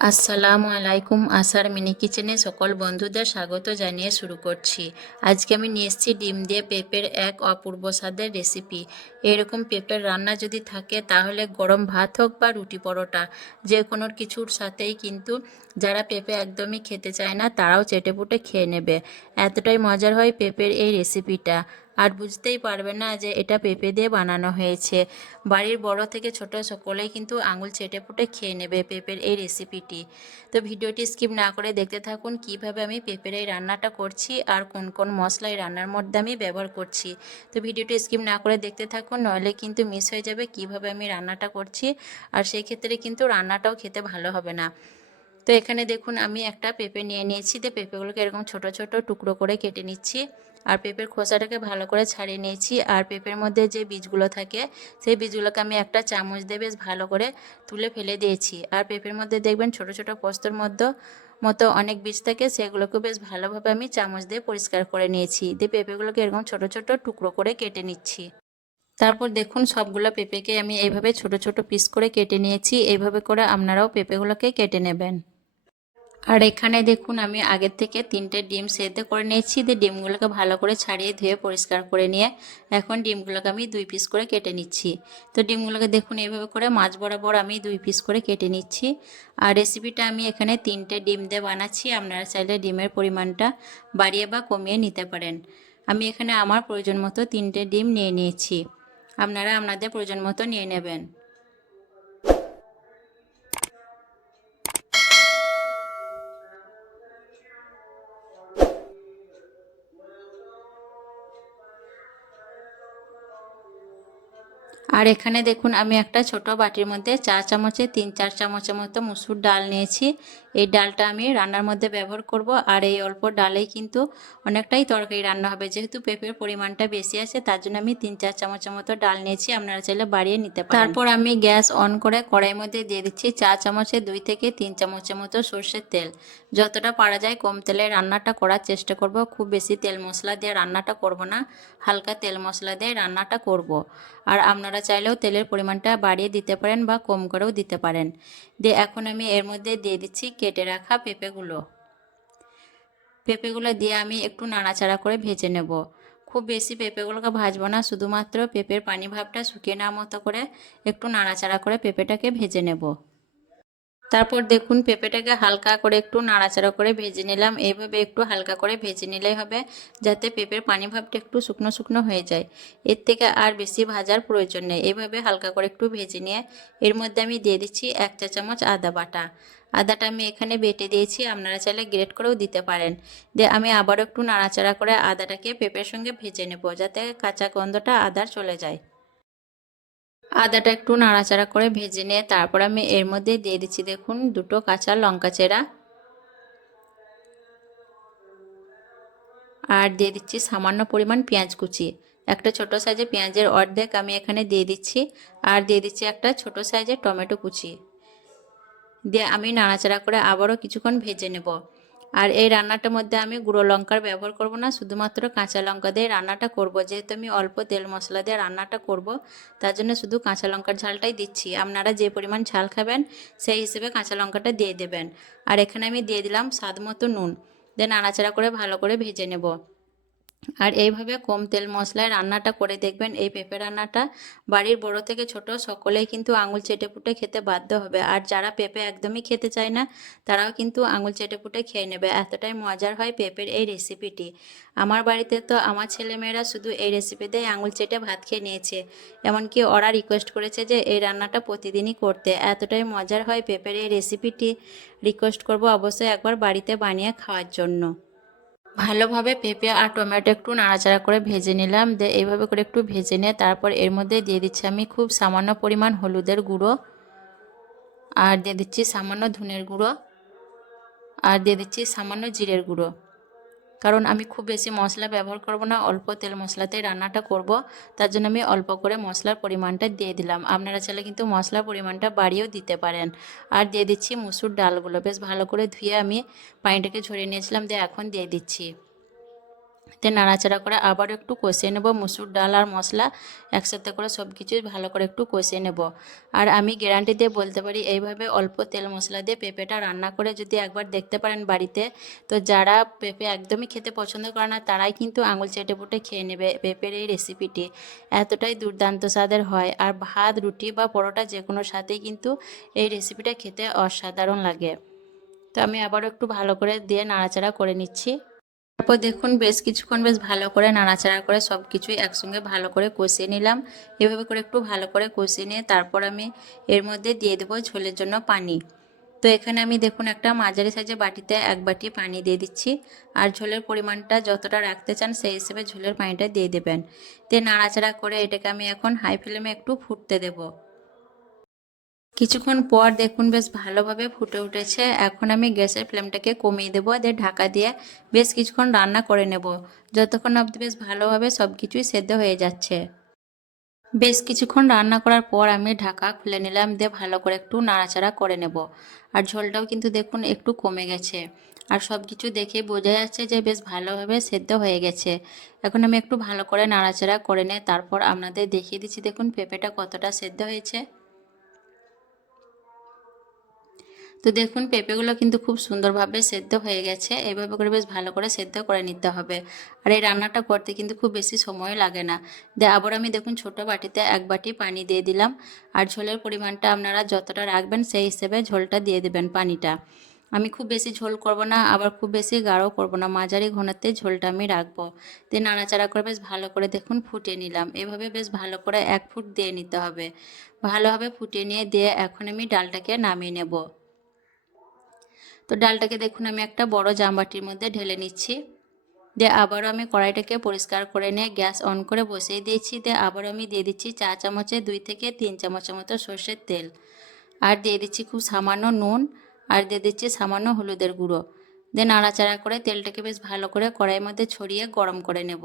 আসসালামু আলাইকুম আসার মিনি কিচেনে সকল বন্ধুদের স্বাগত জানিয়ে শুরু করছি। আজকে আমি নিয়ে এসেছি ডিম দিয়ে পেঁপের এক অপূর্ব স্বাদের রেসিপি। এরকম পেঁপের রান্না যদি থাকে, তাহলে গরম ভাত হোক বা রুটি পরোটা যে কোনো কিছুর সাথেই কিন্তু যারা পেঁপে একদমই খেতে চায় না, তারাও চেটেপুটে খেয়ে নেবে। এতটাই মজার হয় পেঁপের এই রেসিপিটা। আর বুঝতেই পারবে না যে এটা পেঁপে দিয়ে বানানো হয়েছে। বাড়ির বড় থেকে ছোট সকলেই কিন্তু আঙুল চেটে পুটে খেয়ে নেবে পেঁপের এই রেসিপিটি তো ভিডিওটি স্কিপ না করে দেখতে থাকুন কীভাবে আমি পেঁপের এই রান্নাটা করছি আর কোন কোন মশলা এই রান্নার মধ্যে আমি ব্যবহার করছি। তো ভিডিওটি স্কিপ না করে দেখতে থাকুন, নইলে কিন্তু মিস হয়ে যাবে কীভাবে আমি রান্নাটা করছি। আর সেই ক্ষেত্রে কিন্তু রান্নাটাও খেতে ভালো হবে না। তো এখানে দেখুন, আমি একটা পেঁপে নিয়ে নিয়েছি। তো পেঁপেগুলোকে এরকম ছোট ছোট টুকরো করে কেটে নিচ্ছি। আর পেঁপের খোসাটাকে ভালো করে ছাড়িয়ে নিয়েছি। আর পেঁপের মধ্যে যে বীজগুলো থাকে, সেই বীজগুলোকে আমি একটা চামচ দিয়ে বেশ ভালো করে তুলে ফেলে দিয়েছি। আর পেঁপের মধ্যে দেখবেন, ছোট ছোট পোস্তর মধ্যে, মতো অনেক বীজ থাকে, সেগুলোকে বেশ ভালোভাবে আমি চামচ দিয়ে পরিষ্কার করে নিয়েছি। দিয়ে পেঁপেগুলোকে এরকম ছোট ছোট টুকরো করে কেটে নিচ্ছি। তারপর দেখুন, সবগুলো পেঁপেকে আমি এইভাবে ছোট ছোট পিস করে কেটে নিয়েছি। এইভাবে করে আপনারাও পেঁপেগুলোকে কেটে নেবেন। আর এখানে দেখুন, আমি আগের থেকে তিনটে ডিম সেদ্ধ করে নিয়েছি। দিয়ে ডিমগুলোকে ভালো করে ছাড়িয়ে ধুয়ে পরিষ্কার করে নিয়ে এখন ডিমগুলোকে আমি দুই পিস করে কেটে নিচ্ছি। তো ডিমগুলোকে দেখুন, এইভাবে করে মাছ বরাবর আমি দুই পিস করে কেটে নিচ্ছি। আর রেসিপিটা আমি এখানে তিনটে ডিম দিয়ে বানাচ্ছি। আপনারা চাইলে ডিমের পরিমাণটা বাড়িয়ে বা কমিয়ে নিতে পারেন। আমি এখানে আমার প্রয়োজন মতো তিনটে ডিম নিয়ে নিয়েছি। আপনারা আপনাদের প্রয়োজন মতো নিয়ে নেবেন। আর এখানে দেখুন, আমি একটা ছোট বাটির মধ্যে চা চামচে, তিন চার চামচের মতো মুসুর ডাল নিয়েছি। এই ডালটা আমি রান্নার মধ্যে ব্যবহার করব। আর এই অল্প ডালেই কিন্তু অনেকটাই তরকারি রান্না হবে। যেহেতু পেঁপের পরিমাণটা বেশি আছে, তার জন্য আমি তিন চার চামচের মতো ডাল নিয়েছি। আপনারা চাইলে বাড়িয়ে নিতে পারেন। তারপর আমি গ্যাস অন করে কড়াইয়ের মধ্যে দিয়ে দিচ্ছি চা চামচে দুই থেকে তিন চামচের মতো সর্ষের তেল। যতটা পারা যায় কম তেলে রান্নাটা করার চেষ্টা করব। খুব বেশি তেল মশলা দিয়ে রান্নাটা করব না। হালকা তেল মশলা দিয়ে রান্নাটা করব। আর আপনারা চাইলেও তেলের পরিমাণটা বাড়িয়ে দিতে পারেন বা কম করেও দিতে পারেন। দিয়ে এখন আমি এর মধ্যে দিয়ে দিচ্ছি কেটে রাখা পেঁপেগুলো। পেঁপেগুলো দিয়ে আমি একটু নাড়াচাড়া করে ভেজে নেব। খুব বেশি পেঁপেগুলোকে ভাজবো না, শুধুমাত্র পেঁপের পানি ভাবটা শুকিয়ে নেওয়ার মতো করে একটু নাড়াচাড়া করে পেঁপেটাকে ভেজে নেব। তারপর দেখুন পেঁপেটাকে হালকা করে একটু নাড়াচাড়া করে ভেজে নিলাম। এইভাবে একটু হালকা করে ভেজে নিলেই হবে, যাতে পেঁপের পানি ভাবটা একটু শুকনো শুকনো হয়ে যায়। এর থেকে আর বেশি ভাজার প্রয়োজন নেই। এইভাবে হালকা করে একটু ভেজে নিয়ে এর মধ্যে আমি দিয়ে দিচ্ছি এক চা চামচ আদা বাটা। আদাটা আমি এখানে বেটে দিয়েছি, আপনারা চাইলে গ্রেট করেও দিতে পারেন। দিয়ে আমি আবারও একটু নাড়াচাড়া করে আদাটাকে পেঁপের সঙ্গে ভেজে নেব, যাতে কাঁচা গন্ধটা আদার চলে যায়। আদাটা একটু নাড়াচাড়া করে ভেজে নিয়ে তারপর আমি এর মধ্যে দিয়ে দিচ্ছি দেখুন দুটো কাঁচা লঙ্কা চেরা। আর দিয়ে দিচ্ছি সামান্য পরিমাণ পেঁয়াজ কুচি। একটা ছোট সাইজে পেঁয়াজের অর্ধেক আমি এখানে দিয়ে দিচ্ছি। আর দিয়ে দিচ্ছি একটা ছোট সাইজের টমেটো কুচি। দিয়ে আমি নাড়াচাড়া করে আবারও কিছুক্ষণ ভেজে নেব। আর এই রান্নাটার মধ্যে আমি গুঁড়ো লঙ্কার ব্যবহার করব না, শুধুমাত্র কাঁচা লঙ্কা দিয়ে রান্নাটা করব। যেহেতু আমি অল্প তেল মশলা দিয়ে রান্নাটা করব, তার জন্য শুধু কাঁচা লঙ্কার ঝালটাই দিচ্ছি। আপনারা যে পরিমাণ ঝাল খাবেন, সেই হিসেবে কাঁচা লঙ্কাটা দিয়ে দেবেন। আর এখানে আমি দিয়ে দিলাম স্বাদ মতো নুন। দেন নাড়াচাড়া করে ভালো করে ভেজে নেব। আর এইভাবে কম তেল মশলায় রান্নাটা করে দেখবেন, এই পেঁপে রান্নাটা বাড়ির বড় থেকে ছোট সকলেই কিন্তু আঙুল চেটে পুটে খেতে বাধ্য হবে। আর যারা পেঁপে একদমই খেতে চায় না, তারাও কিন্তু আঙুল চেটে পুটে খেয়ে নেবে। এতটাই মজার হয় পেঁপের এই রেসিপিটি। আমার বাড়িতে তো আমার ছেলেমেয়েরা শুধু এই রেসিপিতেই আঙুল চেটে ভাত খেয়ে নিয়েছে। এমনকি ওরা রিকোয়েস্ট করেছে যে এই রান্নাটা প্রতিদিনই করতে। এতটাই মজার হয় পেঁপের এই রেসিপিটি। রিকোয়েস্ট করব অবশ্যই একবার বাড়িতে বানিয়ে খাওয়ার জন্য। ভালোভাবে পেঁপে আর টমেটো একটু নাড়াচাড়া করে ভেজে নিলাম। দিয়ে এইভাবে করে একটু ভেজে নিয়ে তারপর এর মধ্যে দিয়ে দিচ্ছি আমি খুব সামান্য পরিমাণ হলুদের গুঁড়ো। আর দিয়ে দিচ্ছি সামান্য ধনের গুঁড়ো। আর দিয়ে দিচ্ছি সামান্য জিরের গুঁড়ো। কারণ আমি খুব বেশি মশলা ব্যবহার করব না, অল্প তেল মশলাতে রান্নাটা করব। তার জন্য আমি অল্প করে মশলার পরিমাণটা দিয়ে দিলাম। আপনারা চাইলে কিন্তু মশলার পরিমাণটা বাড়িয়েও দিতে পারেন। আর দিয়ে দিচ্ছি মুসুর ডালগুলো। বেশ ভালো করে ধুয়ে আমি পানিটাকে ঝরিয়ে নিয়েছিলাম, দিয়ে এখন দিয়ে দিচ্ছি। তে নাড়াচাড়া করে আবার একটু কষিয়ে নেব। মুসুর ডাল আর মশলা একসাথে করে সব কিছুই ভালো করে একটু কষিয়ে নেব। আর আমি গ্যারান্টি দিয়ে বলতে পারি, এইভাবে অল্প তেল মশলা দিয়ে পেঁপেটা রান্না করে যদি একবার দেখতে পারেন বাড়িতে, তো যারা পেঁপে একদমই খেতে পছন্দ করে না, তারাই কিন্তু আঙুল চেটে পুটে খেয়ে নেবে পেঁপের এই রেসিপিটি। এতটাই দুর্দান্ত স্বাদের হয়। আর ভাত, রুটি বা পরোটা যে কোনো সাথেই কিন্তু এই রেসিপিটা খেতে অসাধারণ লাগে। তো আমি আবারও একটু ভালো করে দিয়ে নাড়াচাড়া করে নিচ্ছি। তারপর দেখুন, বেশ কিছুক্ষণ বেশ ভালো করে নাড়াচাড়া করে সব কিছুই একসঙ্গে ভালো করে কষিয়ে নিলাম। এভাবে করে একটু ভালো করে কষিয়ে নিয়ে তারপর আমি এর মধ্যে দিয়ে দেবো ঝোলের জন্য পানি। তো এখানে আমি দেখুন, একটা মাঝারি সাইজে বাটিতে এক বাটি পানি দিয়ে দিচ্ছি। আর ঝোলের পরিমাণটা যতটা রাখতে চান সেই হিসেবে ঝোলের পানিটা দিয়ে দেবেন। দিয়ে নাড়াচাড়া করে এটাকে আমি এখন হাই ফ্লেমে একটু ফুটতে দেবো। কিছুক্ষণ পর দেখুন বেশ ভালোভাবে ফুটে উঠেছে। এখন আমি গ্যাসের ফ্লেমটাকে কমিয়ে দেবো দিয়ে ঢাকা দিয়ে বেশ কিছুক্ষণ রান্না করে নেব। যতক্ষণ অবধি বেশ ভালোভাবে সব কিছুই সেদ্ধ হয়ে যাচ্ছে। বেশ কিছুক্ষণ রান্না করার পর আমি ঢাকা খুলে নিলাম দিয়ে ভালো করে একটু নাড়াচাড়া করে নেব। আর ঝোলটাও কিন্তু দেখুন একটু কমে গেছে। আর সব কিছু দেখে বোঝা যাচ্ছে যে বেশ ভালোভাবে সেদ্ধ হয়ে গেছে। এখন আমি একটু ভালো করে নাড়াচাড়া করে নিয়ে তারপর আপনাদের দেখিয়ে দিচ্ছি দেখুন পেঁপেটা কতটা সেদ্ধ হয়েছে। তো দেখুন, পেঁপেগুলো কিন্তু খুব সুন্দরভাবে সেদ্ধ হয়ে গেছে। এইভাবে করে বেশ ভালো করে সেদ্ধ করে নিতে হবে। আর এই রান্নাটা করতে কিন্তু খুব বেশি সময় লাগে না। আবার আমি দেখুন, ছোট বাটিতে এক বাটি পানি দিয়ে দিলাম। আর ঝোলের পরিমাণটা আপনারা যতটা রাখবেন, সেই হিসেবে ঝোলটা দিয়ে দেবেন পানিটা। আমি খুব বেশি ঝোল করব না, আবার খুব বেশি গাঢ় করব না। মাঝারি ঘনত্বে ঝোলটা আমি রাখব। দিয়ে নাড়াচাড়া করে বেশ ভালো করে দেখুন ফুটিয়ে নিলাম। এভাবে বেশ ভালো করে এক ফুট দিয়ে নিতে হবে। ভালোভাবে ফুটিয়ে নিয়ে দিয়ে এখন আমি ডালটাকে নামিয়ে নেব। তো ডালটাকে দেখুন, আমি একটা বড় জামবাটির মধ্যে ঢেলে নিচ্ছি। দিয়ে আবারও আমি কড়াইটাকে পরিষ্কার করে নিয়ে গ্যাস অন করে বসিয়ে দিয়েছি। দিয়ে আবারও আমি দিয়ে দিচ্ছি চা চামচে, দুই থেকে তিন চামচের মতো সর্ষের তেল। আর দিয়ে দিচ্ছি খুব সামান্য নুন আর দিয়ে দিচ্ছি সামান্য হলুদের গুঁড়ো। দিয়ে নাড়াচাড়া করে তেলটাকে বেশ ভালো করে কড়াইয়ের মধ্যে ছড়িয়ে গরম করে নেব।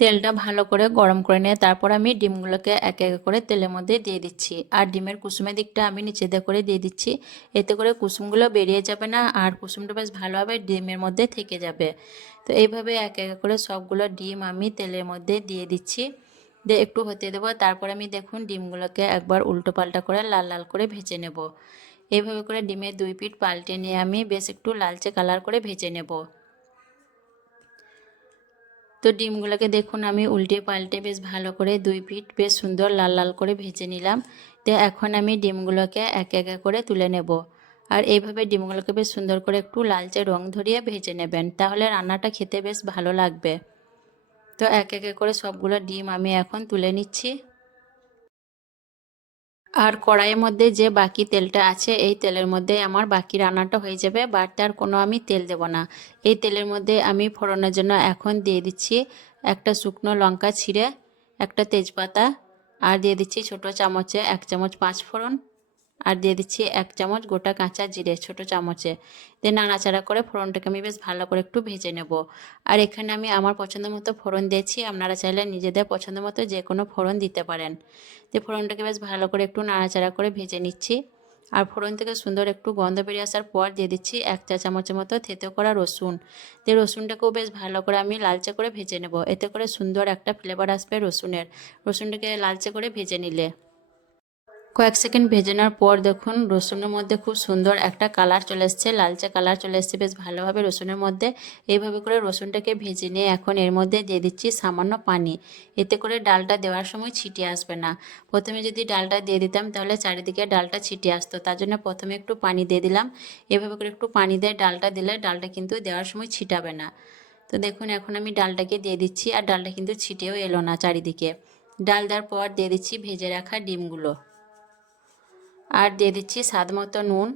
তেলটা ভালো করে গরম করে নিয়ে তারপর আমি ডিমগুলোকে এক এক করে তেলের মধ্যে দিয়ে দিচ্ছি। আর ডিমের কুসুমের দিকটা আমি নিচে দিয়ে করে দিয়ে দিচ্ছি। এতে করে কুসুমগুলো বেরিয়ে যাবে না আর কুসুমটা বেশ ভালোভাবে ডিমের মধ্যে থেকে যাবে। তো এইভাবে এক এক করে সবগুলো ডিম আমি তেলের মধ্যে দিয়ে দিচ্ছি। দিয়ে একটু হতে দেবো। তারপর আমি দেখুন ডিমগুলোকে একবার উল্টো পাল্টা করে লাল লাল করে ভেজে নেব। এইভাবে করে ডিমের দুই পিঠ পাল্টে নিয়ে আমি বেশ একটু লালচে কালার করে ভেজে নেব। তো ডিমগুলোকে দেখুন, আমি উল্টে পাল্টে বেশ ভালো করে দুই পিঠ বেশ সুন্দর লাল লাল করে ভেজে নিলাম। তো এখন আমি ডিমগুলোকে এক এক করে তুলে নেব। আর এইভাবে ডিমগুলোকে বেশ সুন্দর করে একটু লালচে রং ধরিয়ে ভেজে নেবেন, তাহলে রান্নাটা খেতে বেশ ভালো লাগবে। তো এক এক করে সবগুলো ডিম আমি এখন তুলে নিচ্ছি। আর কড়াইয়ের মধ্যে যে বাকি তেলটা আছে, এই তেলের মধ্যে আমার বাকি রান্নাটা হয়ে যাবে বাড়তে আর কোনো আমি তেল দেব না। এই তেলের মধ্যে আমি ফোড়নের জন্য এখন দিয়ে দিচ্ছি একটা শুকনো লঙ্কা ছিঁড়ে একটা তেজপাতা, আর দিয়ে দিচ্ছি ছোট চামচে এক চামচ পাঁচ ফোড়ন আর দিয়ে দিচ্ছি এক চামচ গোটা কাঁচা জিরে ছোট চামচে। দিয়ে নাড়াচাড়া করে ফোড়নটাকে আমি বেশ ভালো করে একটু ভেজে নেব। আর এখানে আমি আমার পছন্দ মতো ফোড়ন দিয়েছি। আপনারা চাইলে নিজেদের পছন্দ মতো যে কোনো ফোড়ন দিতে পারেন। দিয়ে ফোড়নটাকে বেশ ভালো করে একটু নাড়াচাড়া করে ভেজে নিচ্ছি। আর ফোড়ন থেকে সুন্দর একটু গন্ধ বেরিয়ে আসার পর দিয়ে দিচ্ছি এক চা চামচের মতো থেতে করা রসুন। দিয়ে রসুনটাকেও বেশ ভালো করে আমি লালচে করে ভেজে নেব। এতে করে সুন্দর একটা ফ্লেভার আসবে রসুনের। রসুনটাকে লালচে করে ভেজে নিলে। কয়েক সেকেন্ড ভেজে নেওয়ার পর দেখুন, রসুনের মধ্যে খুব সুন্দর একটা কালার চলে এসছে, লালচে কালার চলে এসছে, বেশ ভালোভাবে রসুনের মধ্যে। এইভাবে করে রসুনটাকে ভেজে নিয়ে এখন এর মধ্যে দিয়ে দিচ্ছি সামান্য পানি। এতে করে ডালটা দেওয়ার সময় ছিটিয়ে আসবে না। প্রথমে যদি ডালটা দিয়ে দিতাম, তাহলে চারিদিকে ডালটা ছিটিয়ে আসতো। তার জন্য প্রথমে একটু পানি দিয়ে দিলাম। এভাবে করে একটু পানি দিয়ে ডালটা দিলে ডালটা কিন্তু দেওয়ার সময় ছিটাবে না। তো দেখুন, এখন আমি ডালটাকে দিয়ে দিচ্ছি, আর ডালটা কিন্তু ছিটেও এলো না চারিদিকে। ডাল দেওয়ার পর দিয়ে দিচ্ছি ভেজে রাখা ডিমগুলো। আর দিয়ে দিচ্ছি স্বাদ মতো নুন।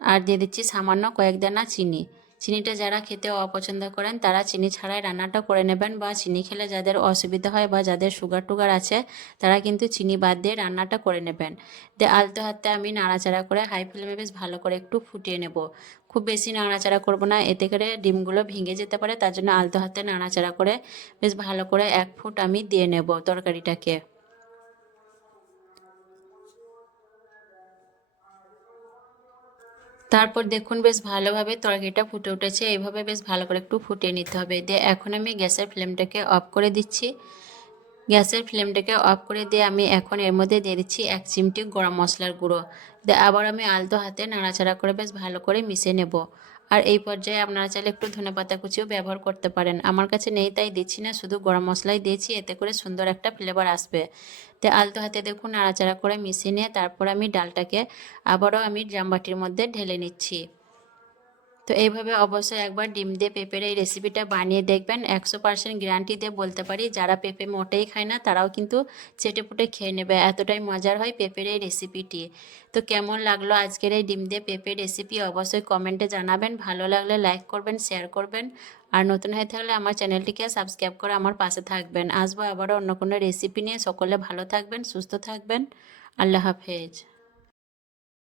আর দিয়ে দিচ্ছি সামান্য কয়েক দানা চিনি। চিনিটা যারা খেতে অপছন্দ করেন, তারা চিনি ছাড়াই রান্নাটা করে নেবেন বা চিনি খেলে যাদের অসুবিধা হয় বা যাদের সুগার টুগার আছে, তারা কিন্তু চিনি বাদ দিয়ে রান্নাটা করে নেবেন। দিয়ে আলতো হাতে আমি নাড়াচাড়া করে হাই ফ্লেমে বেশ ভালো করে একটু ফুটিয়ে নেব। খুব বেশি নাড়াচাড়া করব না, এতে করে ডিমগুলো ভেঙে যেতে পারে, তার জন্য আলতো হাতে নাড়াচাড়া করে বেশ ভালো করে এক ফুট আমি দিয়ে নেব তরকারিটাকে। তারপর দেখুন বেশ ভালোভাবে তরকারিটা ফুটে উঠেছে। এইভাবে বেশ ভালো করে একটু ফুটিয়ে নিতে হবে। দিয়ে এখন আমি গ্যাসের ফ্লেমটাকে অফ করে দিচ্ছি। গ্যাসের ফ্লেমটাকে অফ করে দিয়ে আমি এখন এর মধ্যে দিয়ে দিচ্ছি এক চিমটি গরম মশলার গুঁড়ো। দিয়ে আবার আমি আলতো হাতে নাড়াচাড়া করে বেশ ভালো করে মিশে নেব। আর এই পর্যায়ে আপনারা চাইলে একটু ধনে পাতা কুচিও ব্যবহার করতে পারেন। আমার কাছে নেই, তাই দিচ্ছি না, শুধু গরম মশলাই দিয়েছি, এতে করে সুন্দর একটা ফ্লেভার আসবে। তো আলতো হাতে দেখুন নাড়াচাড়া করে মিশিয়ে নিয়ে তারপর আমি ডালটাকে আবারও আমি জামবাটির মধ্যে ঢেলে নিচ্ছি। তো এইভাবে অবশ্যই একবার ডিম দিয়ে পেঁপের এই রেসিপিটা বানিয়ে দেখবেন। একশো পার্সেন্ট গ্যারান্টি দিয়ে বলতে পারি, যারা পেঁপে মোটেই খায় না, তারাও কিন্তু চেটে পুটে খেয়ে নেবে। এতটাই মজার হয় পেঁপের এই রেসিপিটি তো কেমন লাগল আজকের এই ডিম দিয়ে পেঁপের রেসিপি অবশ্যই কমেন্টে জানাবেন। ভালো লাগলে লাইক করবেন শেয়ার করবেন। আর নতুন হয়ে থাকলে আমার চ্যানেলটিকে সাবস্ক্রাইব করে আমার পাশে থাকবেন। আসব আবারও অন্য কোনো রেসিপি নিয়ে। সকলে ভালো থাকবেন, সুস্থ থাকবেন। আল্লাহ হাফেজ।